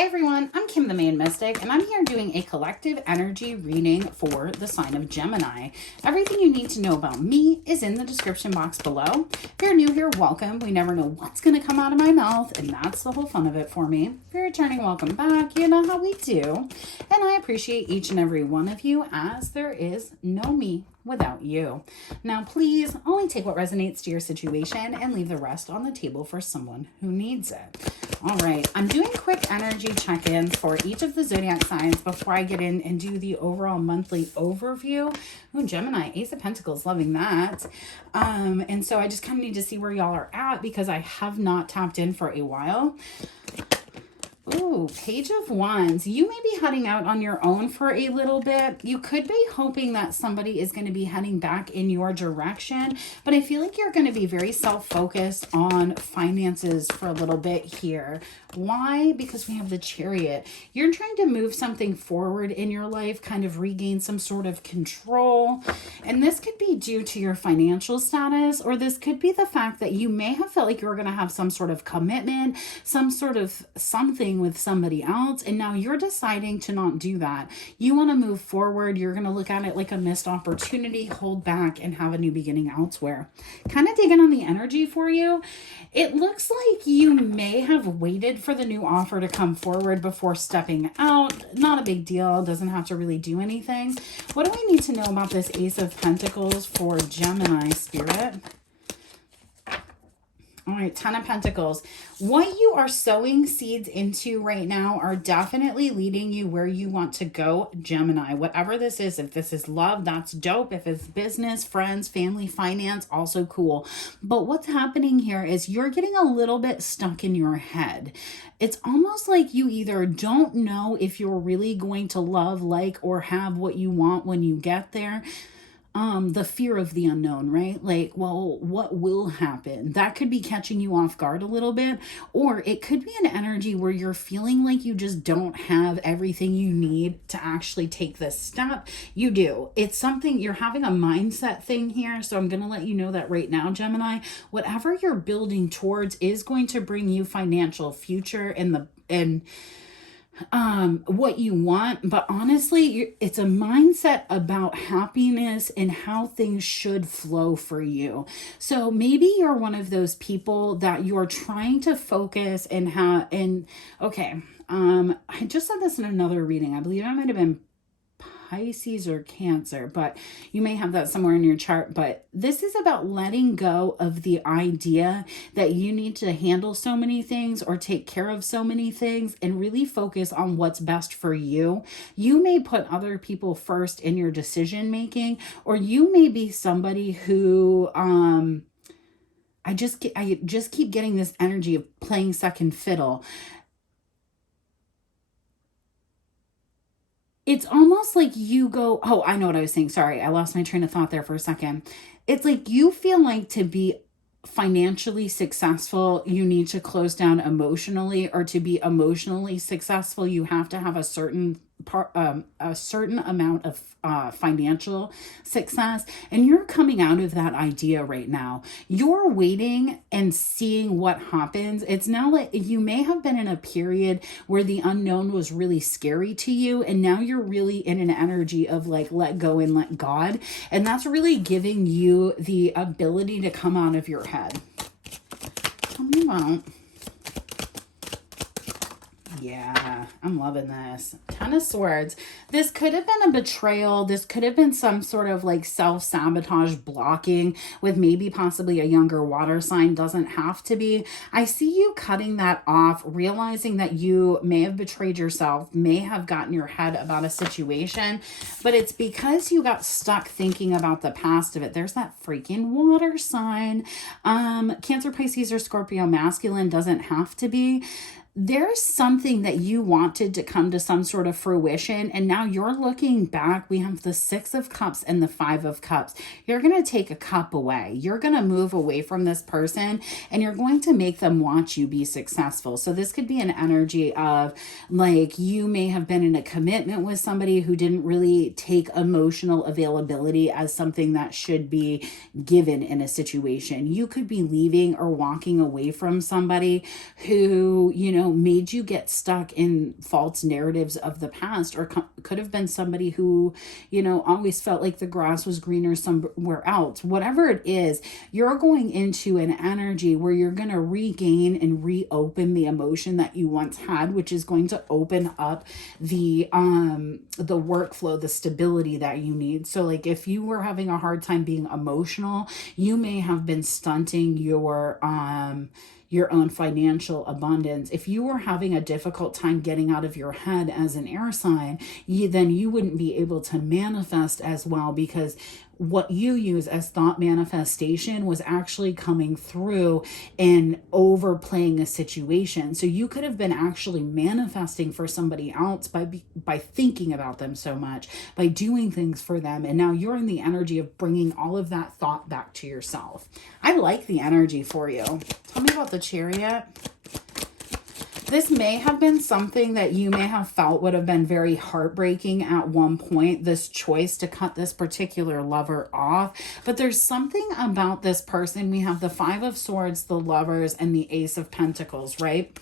Hey everyone, I'm Kim the Maine Mystic, and I'm here doing a collective energy reading for the sign of Gemini. Everything you need to know about me is in the description box below. If you're new here, welcome. We never know what's going to come out of my mouth, and that's the whole fun of it for me. If you're returning, welcome back. You know how we do. And I appreciate each and every one of you, as there is no me without you. Now, please only take what resonates to your situation and leave the rest on the table for someone who needs it. All right, I'm doing quick energy check-ins for each of the zodiac signs before I get in and do the overall monthly overview. Ooh, Gemini, Ace of Pentacles, loving that. And so I just kind of need to see where y'all are at because I have not tapped in for a while. Ooh, Page of Wands. You may be heading out on your own for a little bit. You could be hoping that somebody is going to be heading back in your direction, but I feel like you're going to be very self-focused on finances for a little bit here. Why? Because we have the Chariot. You're trying to move something forward in your life, kind of regain some sort of control. And this could be due to your financial status, or this could be the fact that you may have felt like you were going to have some sort of commitment, some sort of something with somebody else, and now you're deciding to not do that. You want to move forward. You're going to look at it like a missed opportunity, hold back, and have a new beginning elsewhere. Kind of digging on the energy for you. It looks like you may have waited for the new offer to come forward before stepping out. Not a big deal. Doesn't have to really do anything. What do we need to know about this Ace of Pentacles for Gemini spirit? All right, Ten of Pentacles. What you are sowing seeds into right now are definitely leading you where you want to go, Gemini. Whatever this is, if this is love, that's dope. If it's business, friends, family, finance, also cool. But what's happening here is you're getting a little bit stuck in your head. It's almost like you either don't know if you're really going to love, like, or have what you want when you get there. The fear of the unknown, right? Like, well, what will happen? That could be catching you off guard a little bit, or it could be an energy where you're feeling like you just don't have everything you need to actually take this step. You do. It's something, you're having a mindset thing here. So I'm going to let you know that right now, Gemini, whatever you're building towards is going to bring you financial future and what you want. But honestly, it's a mindset about happiness and how things should flow for you. So maybe you're one of those people that you're trying to focus okay. I just said this in another reading. I believe I might have been Pisces or Cancer, but you may have that somewhere in your chart. But this is about letting go of the idea that you need to handle so many things or take care of so many things and really focus on what's best for you. You may put other people first in your decision making, or you may be somebody who I just keep getting this energy of playing second fiddle. It's almost like you go, oh, I know what I was saying. Sorry, I lost my train of thought there for a second. It's like you feel like to be financially successful, you need to close down emotionally, or to be emotionally successful, you have to have a certain amount of financial success. And you're coming out of that idea right now. You're waiting and seeing what happens. It's now like you may have been in a period where the unknown was really scary to you, and now you're really in an energy of like, let go and let God. And that's really giving you the ability to come out of your head. Tell me about. Yeah, I'm loving this. Ten of Swords. This could have been a betrayal. This could have been some sort of like self-sabotage blocking with maybe possibly a younger water sign. Doesn't have to be. I see you cutting that off, realizing that you may have betrayed yourself, may have gotten your head about a situation, but it's because you got stuck thinking about the past of it. There's that freaking water sign. Cancer, Pisces, or Scorpio masculine, doesn't have to be. There's something that you wanted to come to some sort of fruition, and now you're looking back. We have the Six of Cups and the Five of Cups. You're going to take a cup away. You're going to move away from this person, and you're going to make them watch you be successful. So this could be an energy of like you may have been in a commitment with somebody who didn't really take emotional availability as something that should be given in a situation. You could be leaving or walking away from somebody who, you know, made you get stuck in false narratives of the past, or could have been somebody who, always felt like the grass was greener somewhere else. Whatever it is, you're going into an energy where you're going to regain and reopen the emotion that you once had, which is going to open up the workflow, the stability that you need. So like if you were having a hard time being emotional, you may have been stunting your own financial abundance. If you were having a difficult time getting out of your head as an air sign, then you wouldn't be able to manifest as well, because what you use as thought manifestation was actually coming through and overplaying a situation. So you could have been actually manifesting for somebody else by thinking about them so much, by doing things for them. And now you're in the energy of bringing all of that thought back to yourself. I like the energy for you. Tell me about the Chariot. This may have been something that you may have felt would have been very heartbreaking at one point, this choice to cut this particular lover off. But there's something about this person. We have the Five of Swords, the Lovers, and the Ace of Pentacles, right?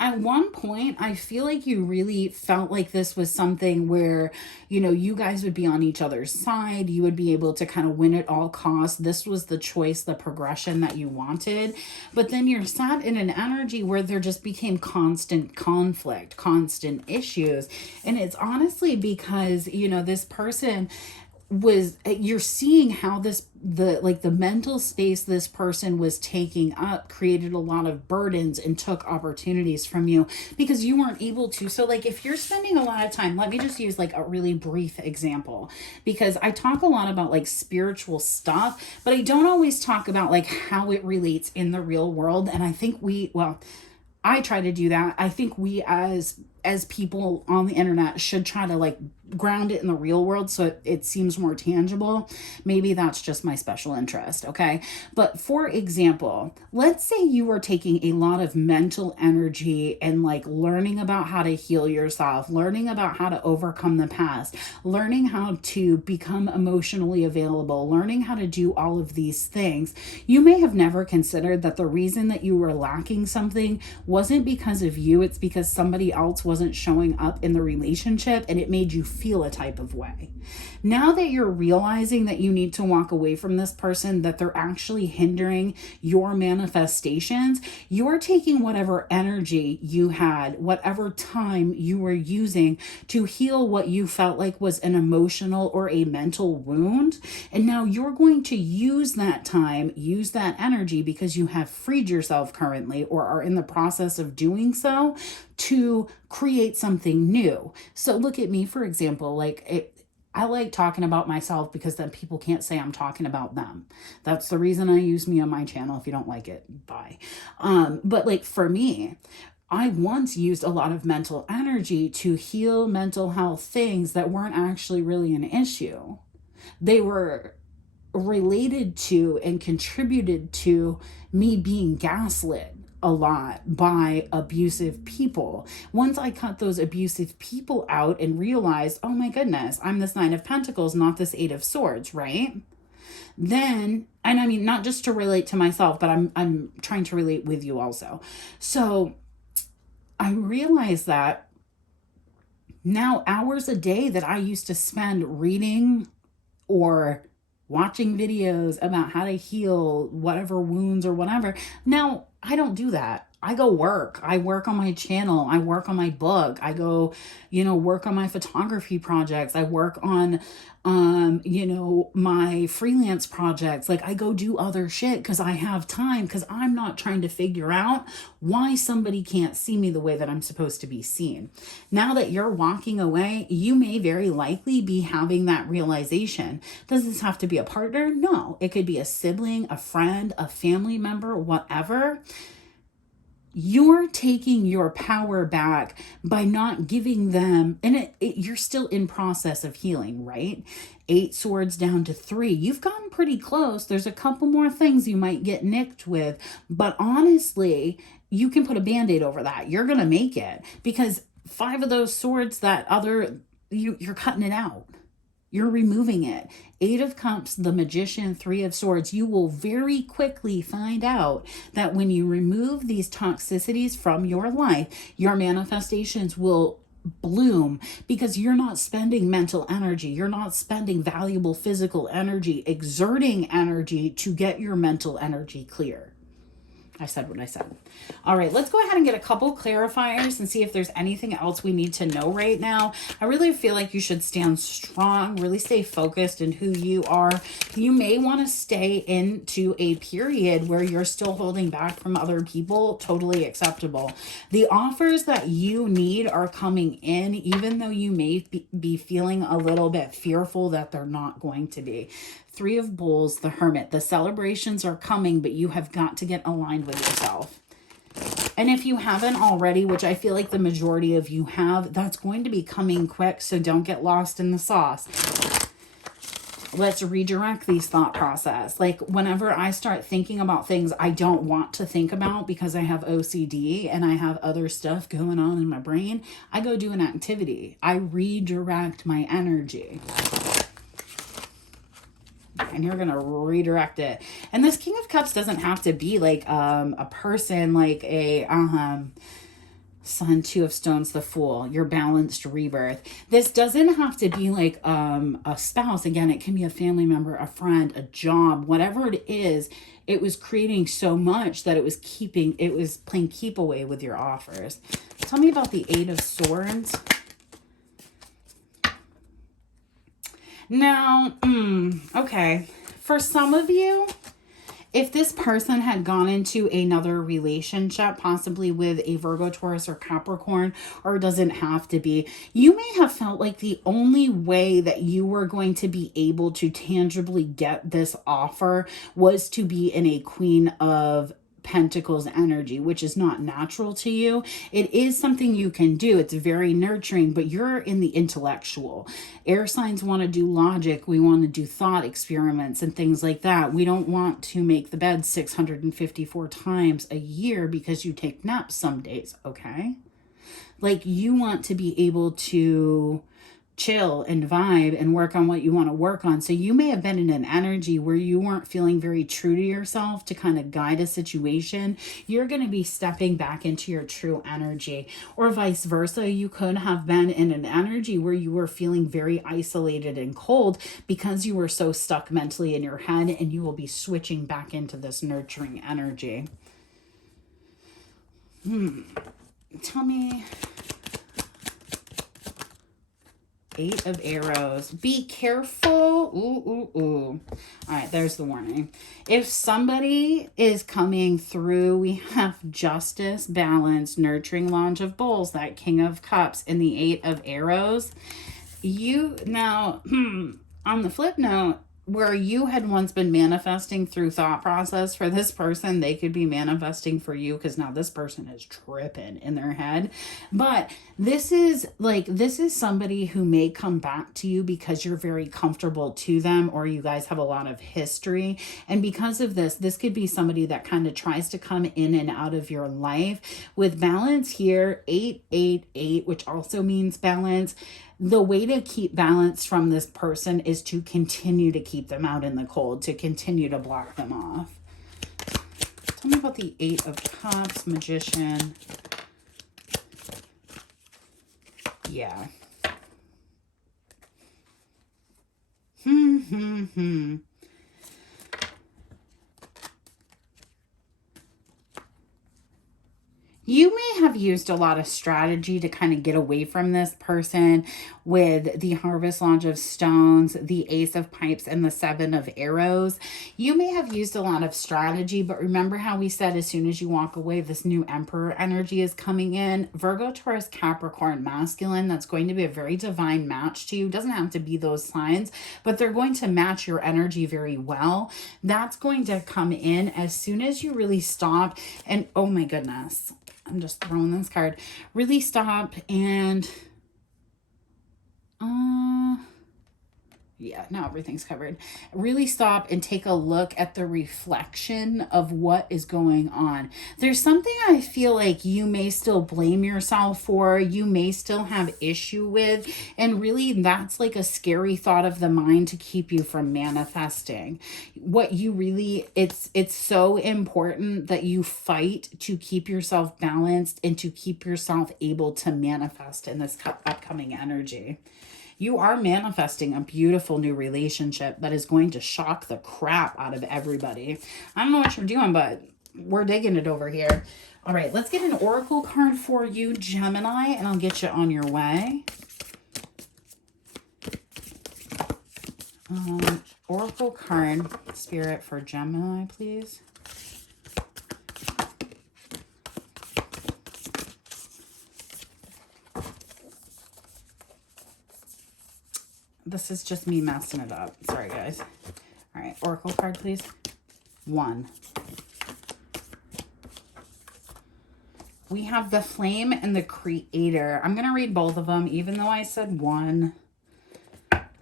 At one point, I feel like you really felt like this was something where, you guys would be on each other's side. You would be able to kind of win at all costs. This was the choice, the progression that you wanted. But then you're sat in an energy where there just became constant conflict, constant issues. And it's honestly because, this person you're seeing how the mental space this person was taking up created a lot of burdens and took opportunities from you because you weren't able to. So like if you're spending a lot of time, let me just use like a really brief example, because I talk a lot about like spiritual stuff, but I don't always talk about like how it relates in the real world. And I think I try to do that. I think we as people on the internet should try to like ground it in the real world so it seems more tangible. Maybe that's just my special interest, okay? But for example, let's say you are taking a lot of mental energy and like learning about how to heal yourself, learning about how to overcome the past, learning how to become emotionally available, learning how to do all of these things. You may have never considered that the reason that you were lacking something wasn't because of you, it's because somebody else wasn't showing up in the relationship and it made you feel a type of way. Now that you're realizing that you need to walk away from this person, that they're actually hindering your manifestations, you're taking whatever energy you had, whatever time you were using to heal what you felt like was an emotional or a mental wound. And now you're going to use that time, use that energy, because you have freed yourself currently or are in the process of doing so, to create something new. So look at me, for example, I like talking about myself because then people can't say I'm talking about them. That's the reason I use me on my channel. If you don't like it, bye. But like for me, I once used a lot of mental energy to heal mental health things that weren't actually really an issue. They were related to and contributed to me being gaslit a lot by abusive people. Once I cut those abusive people out and realized, oh my goodness, I'm this Nine of Pentacles, not this Eight of Swords, right? Then, and I mean, not just to relate to myself, but I'm trying to relate with you also. So I realized that now hours a day that I used to spend reading or watching videos about how to heal whatever wounds or whatever, now I don't do that. I go work. I work on my channel. I work on my book. I go, work on my photography projects. I work on, my freelance projects. Like I go do other shit because I have time, because I'm not trying to figure out why somebody can't see me the way that I'm supposed to be seen. Now that you're walking away, you may very likely be having that realization. Does this have to be a partner? No, it could be a sibling, a friend, a family member, whatever. You're taking your power back by not giving them, and you're still in process of healing, right? 8 swords down to 3. You've gotten pretty close. There's a couple more things you might get nicked with, but honestly, you can put a Band-Aid over that. You're going to make it, because 5 of those swords, you're cutting it out. You're removing it. 8 of Cups, the Magician, 3 of Swords. You will very quickly find out that when you remove these toxicities from your life, your manifestations will bloom because you're not spending mental energy. You're not spending valuable physical energy, exerting energy to get your mental energy clear. I said what I said. All right, let's go ahead and get a couple clarifiers and see if there's anything else we need to know right now. I really feel like you should stand strong, really stay focused in who you are. You may want to stay into a period where you're still holding back from other people. Totally acceptable. The offers that you need are coming in, even though you may be feeling a little bit fearful that they're not going to be. 3 of Bowls, the Hermit. The celebrations are coming, but you have got to get aligned with yourself. And if you haven't already, which I feel like the majority of you have, that's going to be coming quick, so don't get lost in the sauce. Let's redirect these thought process. Like whenever I start thinking about things I don't want to think about because I have OCD and I have other stuff going on in my brain, I go do an activity. I redirect my energy. And you're going to redirect it. And this King of Cups doesn't have to be like a person, like a Sun, 2 of Stones, the Fool, your balanced rebirth. This doesn't have to be like a spouse. Again, it can be a family member, a friend, a job, whatever it is. It was creating so much that it was playing keep away with your offers. Tell me about the 8 of Swords. Now, okay, for some of you, if this person had gone into another relationship, possibly with a Virgo, Taurus, or Capricorn, or it doesn't have to be, you may have felt like the only way that you were going to be able to tangibly get this offer was to be in a Queen of Pentacles energy, which is not natural to you. It is something you can do. It's very nurturing, but you're in the intellectual. Air signs want to do logic. We want to do thought experiments and things like that. We don't want to make the bed 654 times a year because you take naps some days, okay? Like you want to be able to chill and vibe and work on what you want to work on. So you may have been in an energy where you weren't feeling very true to yourself to kind of guide a situation. You're going to be stepping back into your true energy, or vice versa. You could have been in an energy where you were feeling very isolated and cold because you were so stuck mentally in your head, and you will be switching back into this nurturing energy. Tell me. 8 of Arrows. Be careful. Ooh. All right, there's the warning. If somebody is coming through, we have Justice, Balance, Nurturing, Lounge of Bowls, that King of Cups, and the 8 of Arrows. You now, on the flip note, where you had once been manifesting through thought process for this person, they could be manifesting for you because now this person is tripping in their head. But this is somebody who may come back to you because you're very comfortable to them, or you guys have a lot of history. And because of this could be somebody that kind of tries to come in and out of your life. With Balance here, 888, which also means balance. The way to keep balance from this person is to continue to keep them out in the cold, to continue to block them off. Tell me about the 8 of Cups, Magician. Yeah. You may have used a lot of strategy to kind of get away from this person with the Harvest, Lounge of Stones, the Ace of Pipes, and the 7 of Arrows. You may have used a lot of strategy, but remember how we said as soon as you walk away, this new Emperor energy is coming in. Virgo, Taurus, Capricorn, masculine. That's going to be a very divine match to you. Doesn't have to be those signs, but they're going to match your energy very well. That's going to come in as soon as you really stop. And oh my goodness, I'm just throwing this card. Really stop and Yeah, now everything's covered. Really stop and take a look at the reflection of what is going on. There's something I feel like you may still blame yourself for, you may still have issue with, and really that's like a scary thought of the mind to keep you from manifesting. What you really, it's so important that you fight to keep yourself balanced and to keep yourself able to manifest in this upcoming energy. You are manifesting a beautiful new relationship that is going to shock the crap out of everybody. I don't know what you're doing, but we're digging it over here. All right, let's get an oracle card for you, Gemini, and I'll get you on your way. Oracle card, Spirit, for Gemini, please. This is just me messing it up. Sorry, guys. All right, oracle card, please. 1. We have the Flame and the Creator. I'm going to read both of them, even though I said 1.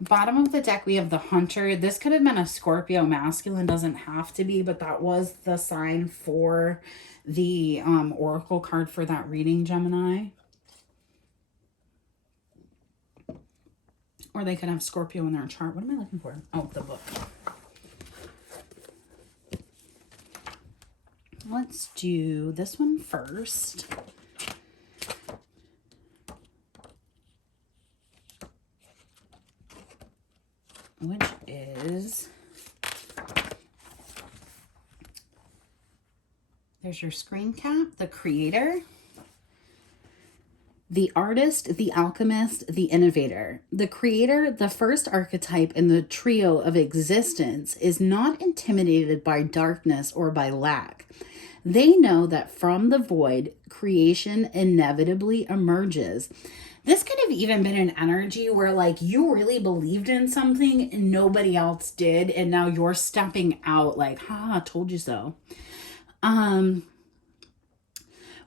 Bottom of the deck, we have the Hunter. This could have been a Scorpio masculine. Doesn't have to be, but that was the sign for the oracle card for that reading, Gemini. Or they could have Scorpio in their chart. What am I looking for? Oh, the book. Let's do this one first. Which is... There's your screen cap, the Creator. The artist, the alchemist, the innovator. The creator, the first archetype in the trio of existence, is not intimidated by darkness or by lack. They know that from the void, creation inevitably emerges. This could have even been an energy where like you really believed in something and nobody else did, and now you're stepping out like, ha, told you so.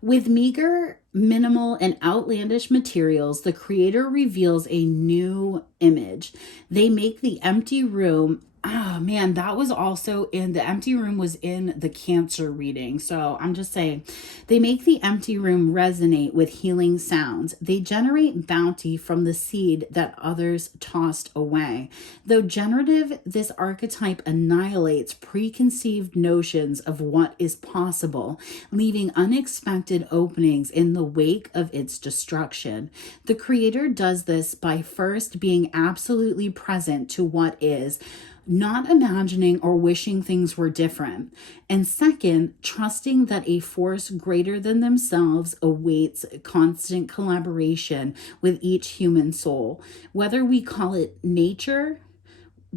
With meager, minimal, and outlandish materials, the creator reveals a new image. They make the empty room... Oh, man, that was also in... The empty room was in the Cancer reading. So I'm just saying, they make the empty room resonate with healing sounds. They generate bounty from the seed that others tossed away. Though generative, this archetype annihilates preconceived notions of what is possible, leaving unexpected openings in the wake of its destruction. The creator does this by first being absolutely present to what is, not imagining or wishing things were different. And second, trusting that a force greater than themselves awaits constant collaboration with each human soul. Whether we call it nature,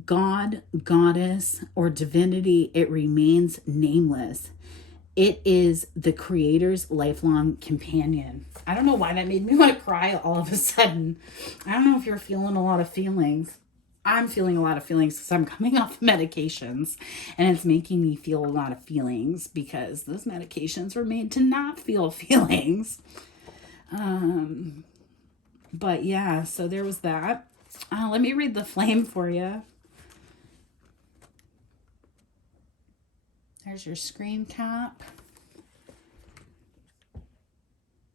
God, goddess, or divinity, it remains nameless. It is the creator's lifelong companion. I don't know why that made me want to cry all of a sudden. I don't know if you're feeling a lot of feelings. I'm feeling a lot of feelings because I'm coming off medications and it's making me feel a lot of feelings because those medications were made to not feel feelings. But yeah, so there was that. Let me read the Flame for you. There's your screen cap.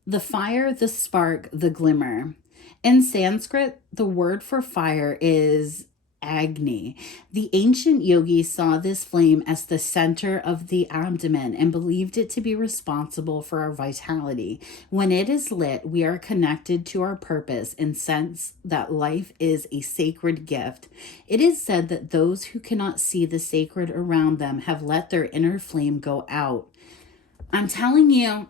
The fire, the spark, the glimmer. In Sanskrit, the word for fire is Agni. The ancient yogis saw this flame as the center of the abdomen and believed it to be responsible for our vitality. When it is lit, we are connected to our purpose and sense that life is a sacred gift. It is said that those who cannot see the sacred around them have let their inner flame go out. I'm telling you,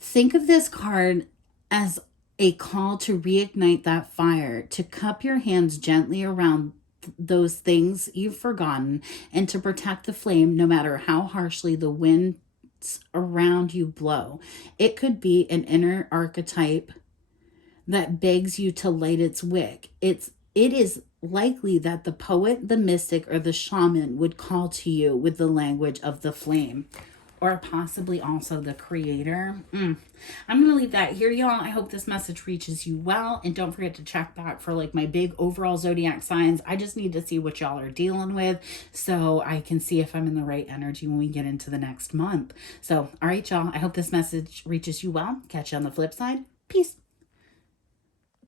think of this card as a call to reignite that fire, to cup your hands gently around those things you've forgotten, and to protect the flame no matter how harshly the winds around you blow. It could be an inner archetype that begs you to light its wick. It is likely that the poet, the mystic, or the shaman would call to you with the language of the flame. or possibly also the creator. I'm going to leave that here, y'all. I hope this message reaches you well. And don't forget to check back for like my big overall zodiac signs. I just need to see what y'all are dealing with so I can see if I'm in the right energy when we get into the next month. So, all right, y'all. I hope this message reaches you well. Catch you on the flip side. Peace.